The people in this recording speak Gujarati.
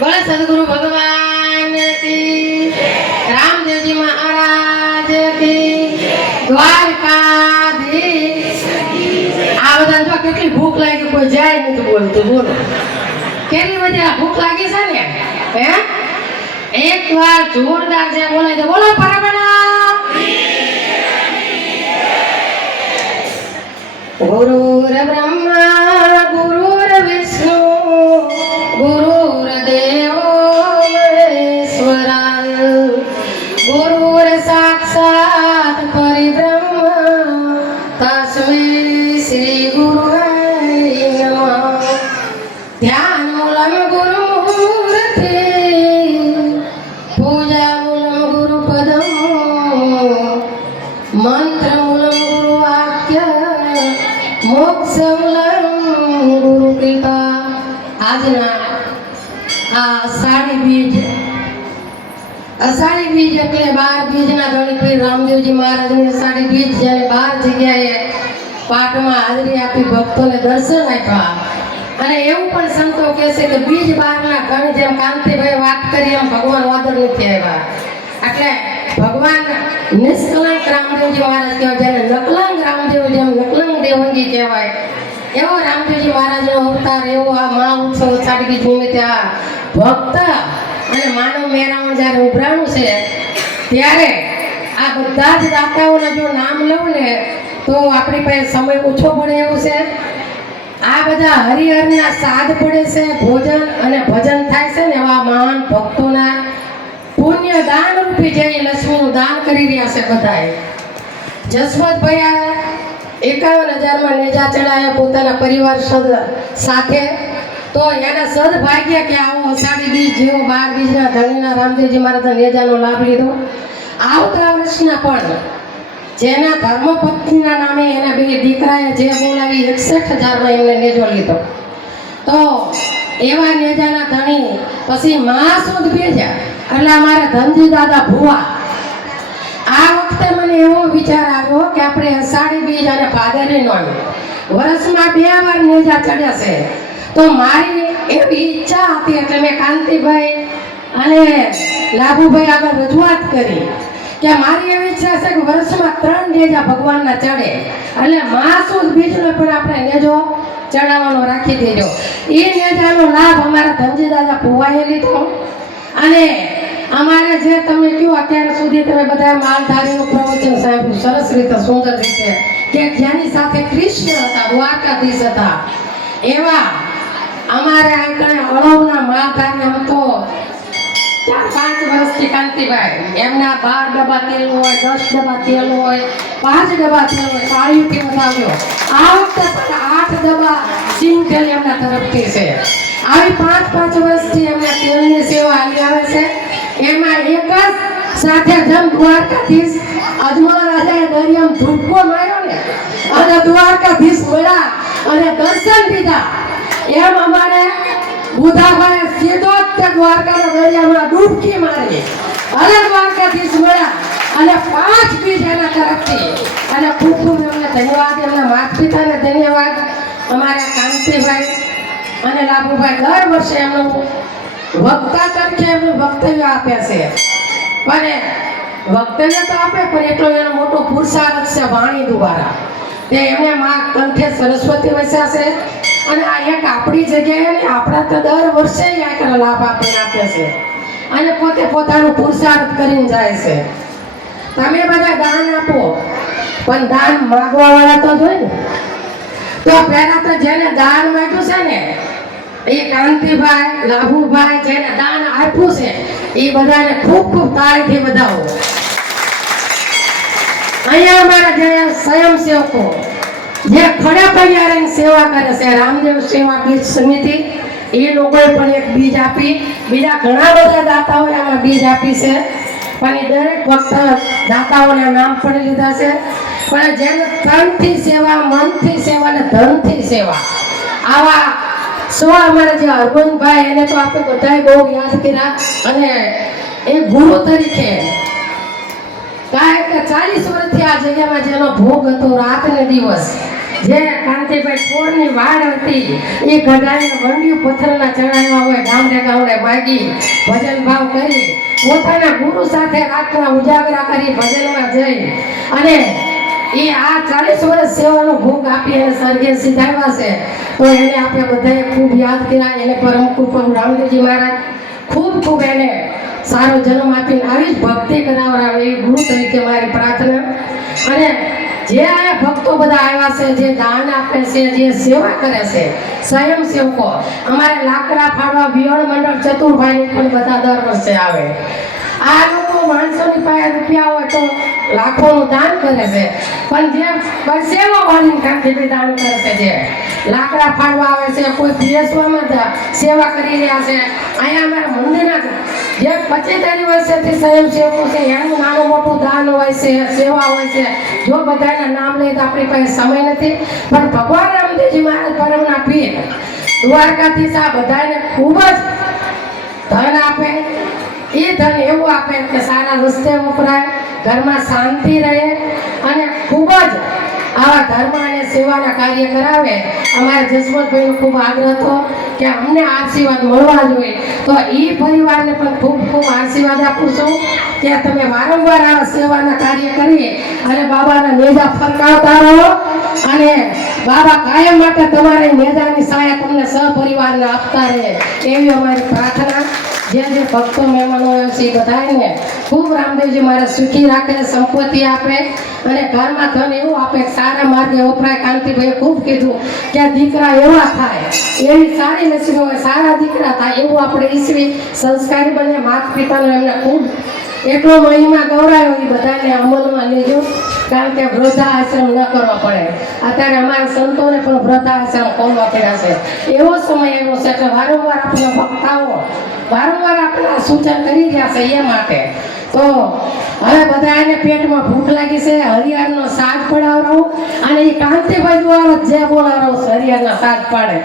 बोले सदगुरु भगवान की, रामदेव जी महाराज की, द्वारकाधीश આ બધા જો કેટલી ભૂખ લાગી કોઈ જાય નથી બોલતું બોલો કેટલી બધી ભૂખ લાગી છે ને હે એક વાર જોરદાર છે બોલે તો બોલો પરબના ગુરુર બ્રહ્મા ગુરુર વિષ્ણુ गुरुर्देवो महेश्वराय गुरुर साक्षात् परिब्रह्म तस्मै श्री गुरुवे नमः ध्यानमूलं गुरुमूर्ते पूजामूलं गुरुपदं मंत्रमूलं गुरुवाक्य मोक्षमूलं गुरुकृपा આજના અષાઢી બીજ એટલે 12 બીજના ધણી પીર રામદેવજી મહારાજની અષાઢી બીજ જ્યારે 12 જગ્યાએ પાઠમાં હાજરી આપી ભક્તોને દર્શન આપ્યા અને એવું પણ સંતો કહે છે કે બીજ 12ના ધણી જેમ કાંતિભાઈ વાત કરી એમ ભગવાન વાદર નથી આવ્યા એટલે ભગવાન નિષ્કલંક રામદેવજી મહારાજ કહેવાય જેને નકલંક રામદેવ જેમ નકલંક દેવંગી કહેવાય એવો રામદેવજી મહારાજનો અવતાર એવો આ મહા ઉત્સવ અષાઢી બીજ નિમિત્તે આ ભક્ત અને માનવ મેળામાં જ્યારે ઉભરાણું છે ત્યારે આ બધા જ દાતાઓના જો નામ લઉં ને તો આપણી પાસે સમય ઓછો પડે એવું છે આ બધા હરિહરના સાદ પડે છે ભોજન અને ભજન થાય છે ને એવા મહાન ભક્તોના પુણ્ય દાન રૂપી જે લક્ષ્મીનું દાન કરી રહ્યા છે બધાએ જસવંતભાઈ 51,000 નેજા ચડાયા પોતાના પરિવાર સાથે તો એના સદભાગ્ય કે આવો અષાઢી બીજ જેવો 12 બીજના ધણીના રામદેવજી મહારાજના નેજાનો લાભ લીધો આવતા વર્ષના પણ જેના ધર્મપત્નીના નામે એના બે દીકરાએ જે બોલાવી 61,000 એમને નેજો લીધો તો એવા નેજાના ધણી પછી મહાસુદ ભેજા એટલે અમારા ધનજી દાદા ભુવા આ વખતે મને એવો વિચાર આવ્યો કે આપણે અષાઢી બીજ અને ભાદરવી નોમ વર્ષમાં 2 વાર નેજા ચડ્યા છે તો મારી એવી ઈચ્છા હતી એટલે મેં કાંતિભાઈ અને લાભુભાઈ આગળ રજૂઆત કરી કે મારી એવી ઈચ્છા છે કે વર્ષમાં 3 નેજા ભગવાનના ચડે એટલે મહાસુદ બીજનો પણ આપણે નેજો ચડાવવાનો રાખી દેજો એ નેજાનો લાભ અમારા ધનજી દાદા ભુવાએ લીધો અને અમારે જે તમે કહ્યું અત્યાર સુધી તમે બધા માલધારીનું પ્રવચન સાંભળ્યું સરસ રીતે સુંદર રીતે કે જેની સાથે કૃષ્ણ હતા દ્વારકાધીશ હતા એવા અમારે આગળ અળવના માલધારી આમ તો 4-5 વર્ષથી કાંતિભાઈ એમના 12 ડબ્બા તેલ હોય 10 ડબ્બા તેલ હોય 5 ડબ્બા તેલ હોય તાળીઓથી વધાવ્યો આ વખતે પણ 8 ડબ્બા સિંગ તેલ એમના તરફથી છે આવી 5-5 વર્ષથી એમના તેલની સેવા હાલી આવે છે એમાં એક જ સાથે જમ દ્વારકાધીશ અજમલ રાજાએ દરિયામાં ધૂપકો માર્યો ને અને દ્વારકાધીશ મળ્યા અને દર્શન દીધા એમ અમારે બુધાભાઈ સીધો જ તે દ્વારકાના દરિયામાં ડૂબકી મારી અને દ્વારકાધીશ મળ્યા અને 5 બીજ એના તરફથી અને ખૂબ ખૂબ એમને ધન્યવાદ એમના માતા પિતાને ધન્યવાદ અમારા કાંતિભાઈ અને લાભુભાઈ દર વર્ષે એમનું વક્તા તરીકે એમનું વક્તવ્ય આપે છે પણ વક્તવ્ય તો આપે પણ એટલો એનો મોટો પુરુષાર્થ છે વાણી દ્વારા તે એમને માં કંઠે સરસ્વતી વસ્યા છે અને આ એક આપણી જગ્યાએ ને આપણા તો દર વર્ષે આ લાભ આપે છે અને પોતે પોતાનું પુરુષાર્થ કરીને જાય છે તમે બધા દાન આપો પણ દાન માગવા વાળા તો જોઈએ ને તો પહેલા તો જેને દાન માંગ્યું છે ને એ કાંતિભાઈ લાભુભાઈ જેને દાન આપ્યું છે એ બધાને ખૂબ ખૂબ તાળીથી વધાવો અહીંયા અમારા જે સ્વયંસેવકો જે ખડા પડિયારની સેવા કરે છે રામદેવ સેવા બીજ સમિતિ એ લોકોએ પણ એક બીજ આપી બીજા ઘણા બધા દાતાઓએ આમાં બીજ આપી છે પણ એ દરેક વખત દાતાઓના નામ પણ લીધા છે પણ જેને તનથી સેવા મનથી સેવા અને ધનથી સેવા આવા અમારા જે અરવિંદભાઈ એને તો આપણે બધાએ બહુ યાદ કર્યા અને એ ગુરુ તરીકે કારણ કે 40 વર્ષથી આ જગ્યામાં જેનો ભોગ હતો રાત ને દિવસ જે કાંતિભાઈ પોરની વાડ હતી એ ગઢાઈને વંડિયું પથ્થરના ચડાવ્યા હોય ગામડે ગામડે માગી ભજન ભાવ કરી પોતાના ગુરુ સાથે રાતના ઉજાગરા કરી ભજનમાં જઈ અને એ આ 40 વર્ષ સેવાનો ભોગ આપી અને સ્વર્ગીય સિધાવ્યા છે. તો એને આપણે બધાએ ખૂબ યાદ કર્યા. એને પરમ કૃપા રામદેવજી મહારાજ ખૂબ ખૂબ એને સારો જન્મ આપીને આવી જ ભક્તિ કરાવરાવે એવી ગુરુ તરીકે મારી પ્રાર્થના. અને જે આ ભક્તો બધા આવ્યા છે, જે દાન આપે છે, જે સેવા કરે છે, સ્વયંસેવકો અમારે લાકડા ફાડવા વિયોળ મંડળ ચતુરભાઈ પણ બધા દર વર્ષે આવે. આ લોકો માણસોની પાસે રૂપિયા હોય તો લાખોનું દાન કરે છે, પણ જે પરસેવો વાળીને કાંતિભાઈ દાન કરે છે, જે લાકડા ફાડવા આવે છે, કોઈ પીએસવામાં સેવા કરી રહ્યા છે. અહીંયા અમારા મંદિરના જે 25 વર્ષથી સ્વયંસેવકો છે એનું નાનું મોટું દાન હોય છે, સેવા હોય છે. જો બધાના નામ લઈએ તો આપણી પાસે સમય નથી, પણ ભગવાન રામદેવજી મહારાજ પરમના પીર દ્વારકાધીશ આ બધાને ખૂબ જ ધન આપે. એ ધન એવું આપે કે સારા રસ્તે વપરાય, ઘરમાં શાંતિ રહે અને ખૂબ જ આવા ધર્મ અને સેવાના કાર્ય કરાવે. અમારા જસવંતભાઈનો ખૂબ આગ્રહ હતો કે અમને આશીર્વાદ મળવા જોઈએ, તો એ પરિવારને પણ ખૂબ ખૂબ આશીર્વાદ આપું છું કે તમે વારંવાર આવા સેવાના કાર્ય કરી અને બાબાના નેજા ફરકાવતા રહો અને બાબા કાયમ માટે તમારી નેજાની સહાય તમને સહપરિવારને આપતા રહે એવી અમારી પ્રાર્થના. જે ભક્તો મહેમાનો હોય છે એ બધાને ખૂબ રામદેવજી મારે સુખી રાખે, સંપત્તિ આપે અને ઘરમાં ધન એવું આપે કે સારા માર્ગે વપરાય. કાંતિભાઈએ ખૂબ કીધું કે દીકરા એવા થાય, એવી સારી નસીબ હોય, સારા દીકરા થાય એવું આપણે ઈશ્વરી સંસ્કારી બને. માતા પિતાનો એમને ખૂબ એટલો મહિમા ગૌરાયો એ બધાને અમલમાં લેજો, કારણ કે વૃદ્ધાશ્રમ ન કરવો પડે. અત્યારે અમારા સંતોને પણ વૃદ્ધાશ્રમ ખોલવા પડ્યા છે. એવો સમય એવો છે કે વારંવાર આપણા ભક્તાઓ વારંવાર આપણા સૂચન કરી રહ્યા છે. એ માટે તો હવે બધાને પેટમાં ભૂખ લાગી છે, હરિયાળનો શાક પડાવરાવું અને એ કાંતિભાઈ દ્વારા જે બોલાવરાવું હરિયાળના શાક પાડે.